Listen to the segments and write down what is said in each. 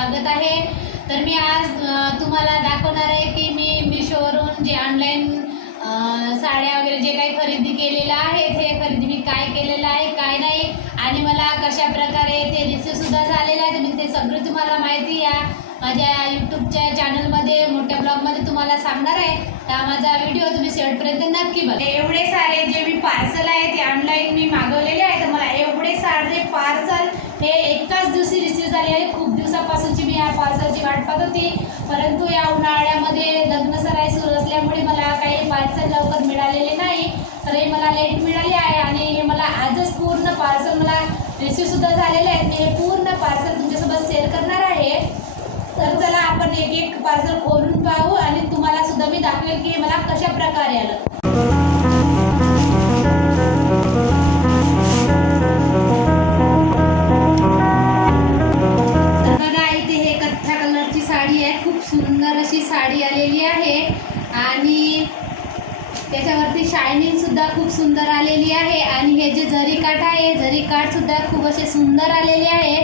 स्वागत आहे। तर मी आज तुम्हाला दाखवणार आहे की मी मिशोवरून जे ऑनलाईन साड्या वगैरे जे काही खरेदी केलेलं आहे ते खरेदी मी काय केलेलं आहे काय नाही आणि मला कशा प्रकारे ते रिसीव्हसुद्धा झालेलं आहे। मी ते सगळं तुम्हाला माहिती या माझ्या यूट्यूबच्या चॅनलमध्ये मोठ्या ब्लॉगमध्ये तुम्हाला सांगणार आहे। तर माझा व्हिडिओ तुम्ही शेवटपर्यंत नक्की बघा। एवढे सारे जे मी पार्सल आहे ते ऑनलाईन मी मागवलेले आहे। तर मला एवढे सारे पार्सल हे एकाच दिवशी रिसीव्ह झाले आहे। खूप दिवसापासूनची मी या पार्सलची वाट पाहत होती, परंतु या उन्हाळ्यामध्ये लग्नसराई सुरू असल्यामुळे मला काही पार्सल लवकर मिळालेले नाही। तर हे मला लेट मिळाले आहे आणि हे मला आजच पूर्ण पार्सल मला रिसीव्हसुद्धा झालेले आहेत। मी हे पूर्ण पार्सल तुमच्यासोबत शेअर करणार आहे। तर चला आपण एक एक पार्सल खोलून पाहू आणि तुम्हाला सुद्धा मी दाखवेल की मला कशा प्रकारे आलं। सुंदर अशी साडी आलेली आहे आणि त्याच्यावरती शायनिंग सुद्धा खूप सुंदर आलेली आहे आणि हे जे जरी काठ आहे जरी काठ सुद्धा खूप असे सुंदर आलेले आहे,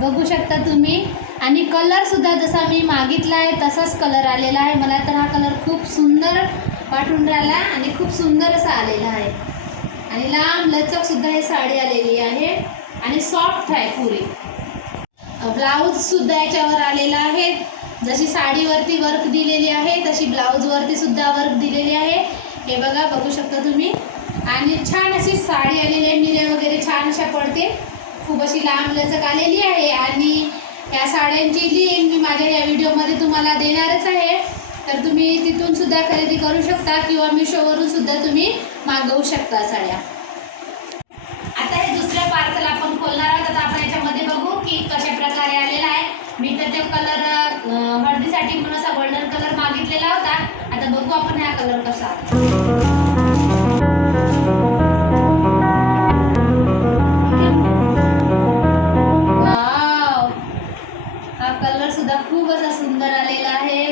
बघू शकता तुम्ही। आणि कलर सुद्धा जसा मी मागितला आहे तसाच कलर आलेला आहे। मला तर हा कलर खूप सुंदर वाटून राहिला आणि खूप सुंदर असा आलेला आहे आणि लांब लचक सुद्धा ही साडी आलेली आहे आणि सॉफ्ट आहे पुरी। ब्लाऊज सुद्धा याच्यावर आलेला आहे, जशी साडीवरती वर्क दिलेली आहे तशी ब्लाऊजवरती सुद्धा वर्क दिलेली आहे। हे बघा, बघू शकता तुम्ही। आणि छान अशी साडी आलेली आहे, मिऱ्या वगैरे छान अशा पडते, खूप अशी लांब लचक आलेली आहे। आणि या साड्यांची लिंक मी माझ्या या व्हिडिओमध्ये तुम्हाला देणारच आहे, तर तुम्ही तिथून सुद्धा खरेदी करू शकता किंवा मिशोवरून सुद्धा तुम्ही मागवू शकता साड्या। आता हे दुसरं पार्सल आपण खोलणार आहोत। आता आपण याच्यामध्ये बघू की कशा प्रकारे आलेला आहे। मी तर ते कलर हळदीसाठी म्हणून असा गोल्डन कलर मागितलेला होता। आता बघू आपण हा कलर कसा वाव, हा कलर सुद्धा खूप असा सुंदर आलेला आहे,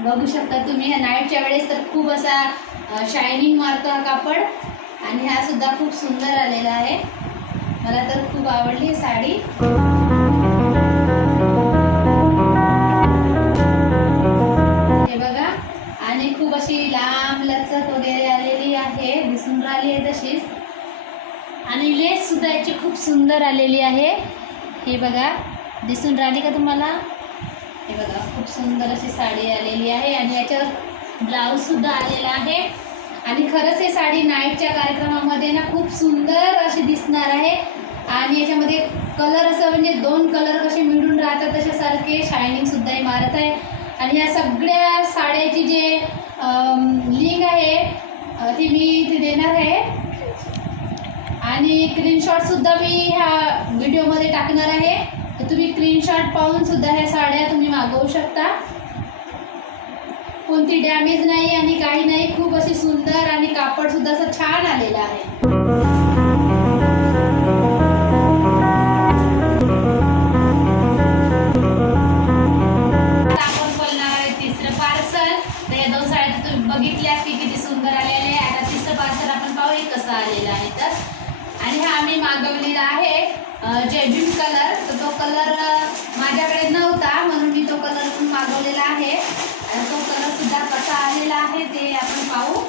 बघू शकता तुम्ही। ह्या नाईटच्या वेळेस तर खूप असा शायनिंग मारतो हा कापड आणि हा सुद्धा खूप सुंदर आलेला आहे। मला तर खूप आवडली साडी। हे बघा, आणि खूप अशी लांब लचक वगैरे आलेली आहे, दिसून राहिली आहे तशीच। आणि लेस सुद्धा याची खूप सुंदर आलेली आहे। हे बघा, दिसून राहिली का तुम्हाला? हे बघा, खूप सुंदर अशी साडी आलेली आहे आणि याच्यावर ब्लाऊज सुद्धा आलेला आहे। आणि खरंच हे साडी नाईटच्या कार्यक्रमामध्ये ना खूप सुंदर अशी दिसणार आहे। आणि याच्यामध्ये कलर असं म्हणजे दोन कलर कसे मिळून राहतात तशासारखे शायनिंग सुद्धा हे मारत आहे। आणि या सगळ्या साड्याची जे लिंक आहे ती मी इथे देणार आहे आणि स्क्रीनशॉटसुद्धा मी ह्या व्हिडिओमध्ये टाकणार आहे। तर तुम्ही स्क्रीनशॉट पाहून सुद्धा ह्या साड्या तुम्ही मागवू शकता। कोणती डॅमेज नाही आणि काही नाही, खूप अशी सुंदर आणि कापड सुद्धा असं छान आलेलं आहे। आपण बोलणार आहे तिसरं पार्सल। तर या दोन साड्या तुम्ही बघितल्यास की किती सुंदर आलेले आहे। आता तिसरं पार्सल आपण पाहू कसं आलेलं आहे। तर आणि हा आम्ही मागवलेला आहे जेबिम कलर। तर तो कलर माझ्याकडे नव्हता म्हणून मी तो कलर मागवलेला आहे। तो कलर सुद्धा कसा आलेला आहे ते आपण पाहू।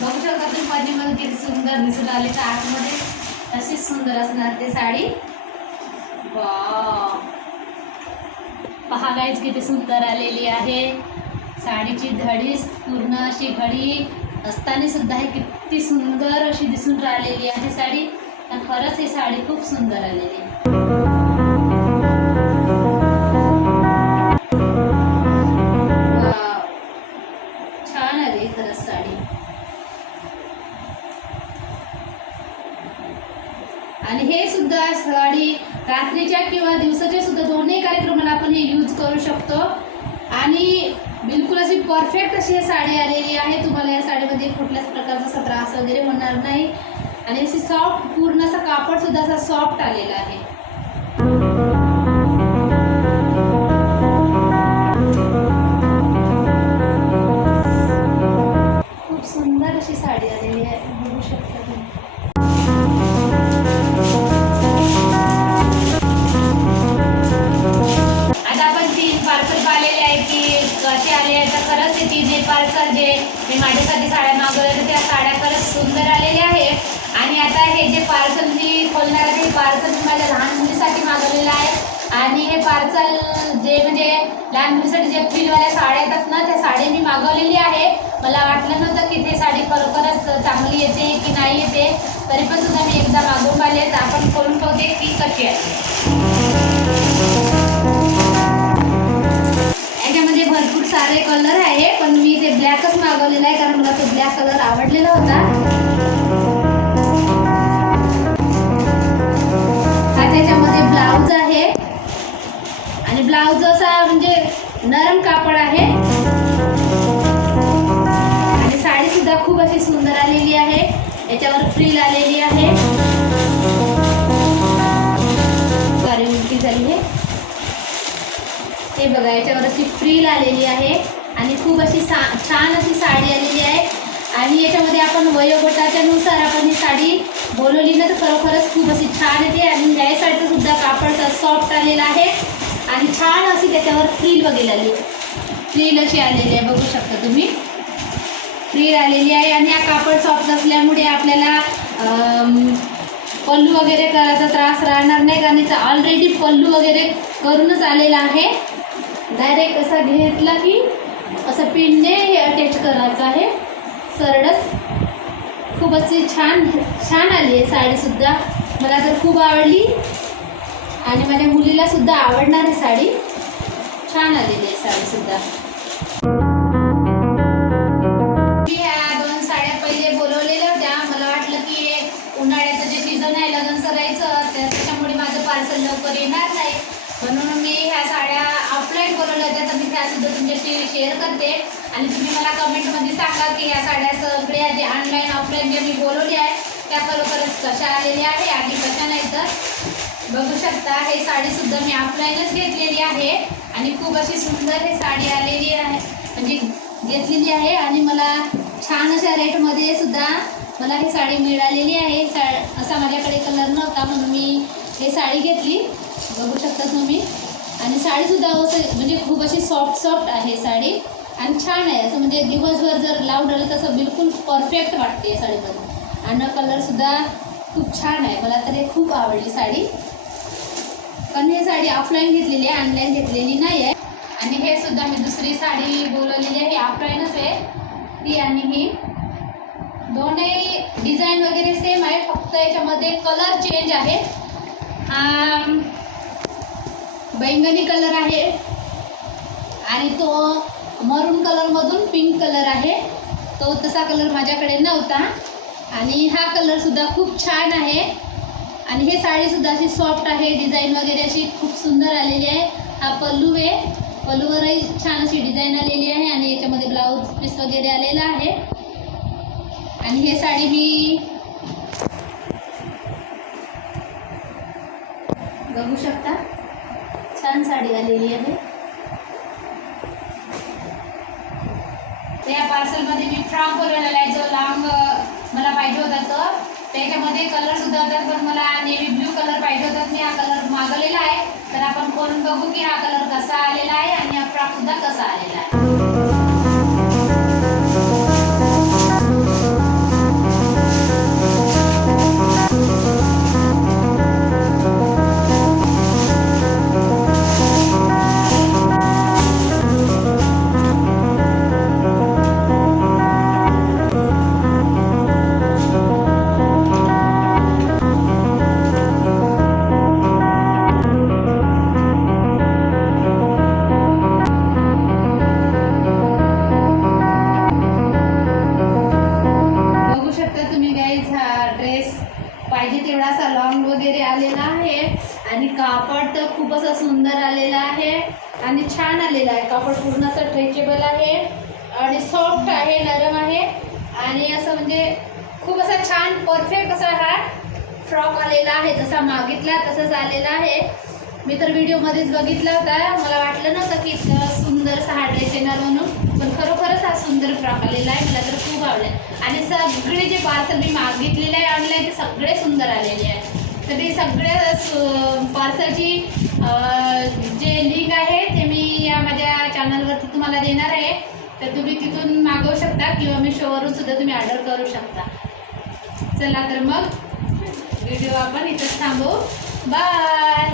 बघू शकता तुम्ही मध्ये किती सुंदर दिसून आले, तर आतमध्ये अशीच सुंदर असणार ते साडी। वाव, पहा गाईज किती सुंदर आलेली आहे। साडीची धडी पूर्ण अशी घडी असताना सुद्धा हे किती सुंदर अशी दिसून राहिलेली आहे साडी। आणि खरंच ही साडी खूप सुंदर आलेली आहे। छान आली खरंच साडी। आणि हे सुद्धा साडी रात्रीच्या किंवा दिवसाच्या सुद्धा दोन्ही कार्यक्रमाला आपण हे यूज करू शकतो। आणि बिलकुल अशी परफेक्ट अशी साडी आलेली आहे। तुम्हाला या साडीमध्ये कुठल्याच प्रकारचा असा त्रास वगैरे होणार नाही आणि अशी सॉफ्ट पूर्ण असा कापड सुद्धा असा सॉफ्ट आलेला आहे। खूप सुंदर अशी साडी आलेली आहे, बघू शकता तुम्ही। जे पार्सल जे मी माझ्यासाठी साड्या मागवल्या होत्या त्या साड्या खरंच सुंदर आलेल्या आहे. आणि आता हे जे पार्सल मी खोलणार आहे ते पार्सल मी माझ्या लहान मुलीसाठी मागवलेलं आहे. आणि हे पार्सल जे म्हणजे लहान मुलीसाठी जे फ्रीलवाल्या साड्या येतात ना त्या साडी मी मागवलेली आहे. मला वाटलं नव्हतं की ते साडी खरोखरच चांगली येते की नाही येते, तरी पण सुद्धा मी एकदा मागवून पाहिले. तर आपण खोलून पाहते की कशी आहे. याच्यामध्ये भरपूर सारे कलर आहे, पण मी ते ब्लॅकच मागवलेलं आहे कारण मला तो ब्लॅक कलर आवडलेला होता. हा त्याच्यामध्ये ब्लाऊज आहे आणि ब्लाऊज असा म्हणजे नरम कापड आहे आणि साडी सुद्धा खूप अशी सुंदर आलेली आहे. याच्यावर फ्रिल आलेली आहे. साडी उलटी झाली आहे. हे बघा याच्यावर अशी फ्रिल आलेली आहे आणि खूप अशी छान अशी साडी आलेली आहे. आणि याच्यामध्ये आपण वयोगटाच्या नुसार आपण ही साडी बोलवली ना तर खरोखरच खूप अशी छान येते. आणि या साडीचं सुद्धा कापड सॉफ्ट आलेला आहे आणि छान अशी त्याच्यावर फ्रिल वगैरे आली, फ्रिल अशी आलेली आहे. बघू शकता तुम्ही फ्रिल आलेली आहे. आणि हा कापड सॉफ्ट असल्यामुळे आपल्याला पल्लू वगैरे करायचा त्रास राहणार नाही कारण इथं ऑलरेडी पल्लू वगैरे करूनच आलेला आहे. डायरेक्ट असा घेतला की असं पिनने अटॅच करायचं आहे सरळच. खूप अशी छान आली आहे साडीसुद्धा. मला तर खूप आवडली आणि माझ्या मुलीला सुद्धा आवडणार आहे साडी. छान आलेली आहे साडीसुद्धा. मी ह्या 2 साड्या पहिले बोलवलेल्या होत्या. मला वाटलं की उन्हाळ्याचं जे सीझन आहे लग्न सरायचं त्याच्यामुळे माझं पार्सल लवकर येणार नाही, म्हणून मी ह्या साड्या ऑफलाईन बोलवल्या होत्या. तर मी त्यासुद्धा तुमच्याशी शेअर करते आणि तुम्ही मला कमेंटमध्ये सांगा की ह्या साड्या सगळ्या जे ऑनलाईन ऑफलाईन जे मी बोलवली आहे त्या खरोखरच कशा आलेल्या आहे आणि कशा नाही. तर बघू शकता हे साडीसुद्धा मी ऑफलाईनच घेतलेली आहे आणि खूप अशी सुंदर ही साडी आलेली आहे म्हणजे घेतलेली आहे. आणि मला छान अशा रेटमध्ये सुद्धा मला ही साडी मिळालेली आहे. असा माझ्याकडे कलर नव्हता म्हणून मी हे साडी घेतली. बघू शकता तुम्ही. आणि साडीसुद्धा असं म्हणजे खूप अशी सॉफ्ट आहे साडी आणि छान आहे. असं म्हणजे दिवसभर जर लावून राहिलं तसं बिलकुल परफेक्ट वाटते या साडीमध्ये. आणि कलरसुद्धा खूप छान आहे. मला तर हे खूप आवडली साडी. पण ही साडी ऑफलाईन घेतलेली आहे, ऑनलाईन घेतलेली नाही आहे. आणि हे सुद्धा मी दुसरी साडी बोलवलेली आहे, ऑफलाईनच आहे ती. आणि ही दोन्ही डिझाईन वगैरे सेम आहे, फक्त याच्यामध्ये कलर चेंज आहे. बैंगनी कलर आहे आणि तो मरून कलरमधून पिंक कलर आहे. तो तसा कलर माझ्याकडे नव्हता. आणि हा कलरसुद्धा खूप छान आहे. आणि हे साडीसुद्धा अशी सॉफ्ट आहे, डिझाईन वगैरे अशी खूप सुंदर आलेली आहे. हा पल्लू आहे, पल्लूवरही छान अशी डिझाईन आलेली आहे आणि याच्यामध्ये ब्लाऊज पीस वगैरे आलेला आहे. आणि हे साडी मी बघू शकता छान साडी आलेली आहे. त्या पार्सलमध्ये मी फ्रॉक बोलवलेला आहे जो लॉंग मला पाहिजे होता. तर त्याच्यामध्ये कलरसुद्धा होता पण मला नेव्ही ब्ल्यू कलर पाहिजे होता. मी हा कलर मागवलेला आहे. तर आपण खोलून बघू की हा कलर कसा आलेला आहे आणि हा फ्रॉकसुद्धा कसा आलेला आहे. पाहिजे तेवढा असा लॉंग वगैरे आलेला आहे आणि कापड तर खूप असा सुंदर आलेला आहे आणि छान आलेला आहे. कापड पूर्ण असं स्ट्रेचेबल आहे आणि सॉफ्ट आहे, नरम आहे आणि असं म्हणजे खूप असा छान परफेक्ट असा हा फ्रॉक आलेला आहे. जसा मागितला तसंच आलेला आहे. मी तर व्हिडिओमध्येच बघितला होता, मला वाटलं नव्हतं की सुंदर असा हा ड्रेस येणार म्हणून, पण खरोखरच हा सुंदर फ्रॉक आलेला आहे. मला तर खूप आवडला आणि सगळे जे पार्सल मी मागितलेले आहे ऑनलाईन ते सगळे सुंदर आलेले आहे. तर ते सगळ्या पार्सलची जे लिंक आहे ते मी या माझ्या चॅनलवरती तुम्हाला देणार आहे. तर तुम्ही तिथून मागवू शकता किंवा मिशोवरून सुद्धा तुम्ही ऑर्डर करू शकता. चला तर मग व्हिडिओ आपण इथंच थांबवू. बाय.